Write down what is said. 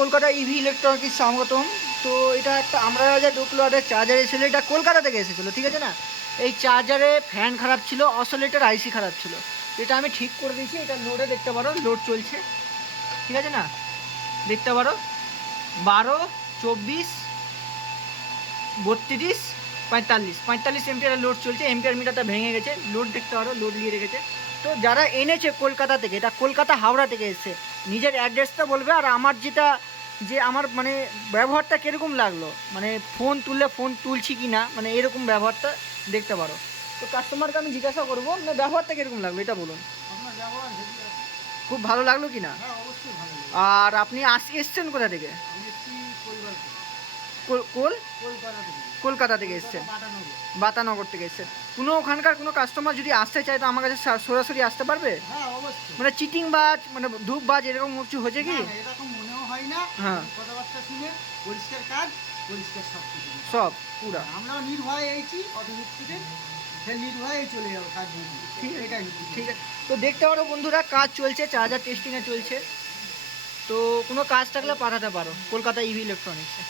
Kolkata EV electronics স্বাগতম। তো এটা একটা আমরা যে একটা চার্জার এসেছিল, এটা কলকাতা থেকে এসেছিল, ঠিক আছে না? এই চার্জারে ফ্যান খারাপ ছিল অসোলেটার আইসি খারাপ ছিল। এটা আমি ঠিক করে দিয়েছি, এটা লোডে দেখতে পারো লোড চলছে। ঠিক আছে না? দেখতে পারো, বারো, চব্বিশ, বত্রিশ, পঁয়তাল্লিশ। পঁয়তাল্লিশ এমপিয়ার লোড চলছে এমপিয়ার মিটারটা ভেঙে গেছে। লোড দেখতে পারো লোড নিয়ে রেখেছে। তো যারা এনেছে কলকাতা থেকে এটা কলকাতা হাওড়া থেকে এসেছে নিজের অ্যাড্রেসটা বলবে আর আমার যেটা যে আমার মানে ব্যবহারটা কীরকম লাগল? মানে ফোন তুললে ফোন তুলছি কি না মানে এরকম ব্যবহারটা দেখতে পারো। তো কাস্টমারকে আমি জিজ্ঞাসা করব মানে ব্যবহারটা কীরকম লাগল এটা বলুন। খুব ভালো লাগল কি না হ্যাঁ আর আপনি আসি এসছেন কোথা থেকে? কলকাতা থেকে। এসছেন। বাতানগর থেকে এসছেন। কোনো ওখানকার কোনো কাস্টমার যদি আসতে চায় তো আমার কাছে সরাসরি আসতে পারবে? হ্যাঁ মানে চিটিং বাজ মানে ধূপ বাজ এরকম কিছু হয়েছে কি? হয় হ্যাঁ। সব পুরা। নির্ভয়ে এইছি ঠিক আছে, ঠিক আছে। তো দেখতে পারো বন্ধুরা কাজ চলছে চার্জার টেস্টিংয়ে চলছে। তো কোনো কাজ থাকলে পাঠাতে পারো কলকাতা ইভি ইলেকট্রনিক্সে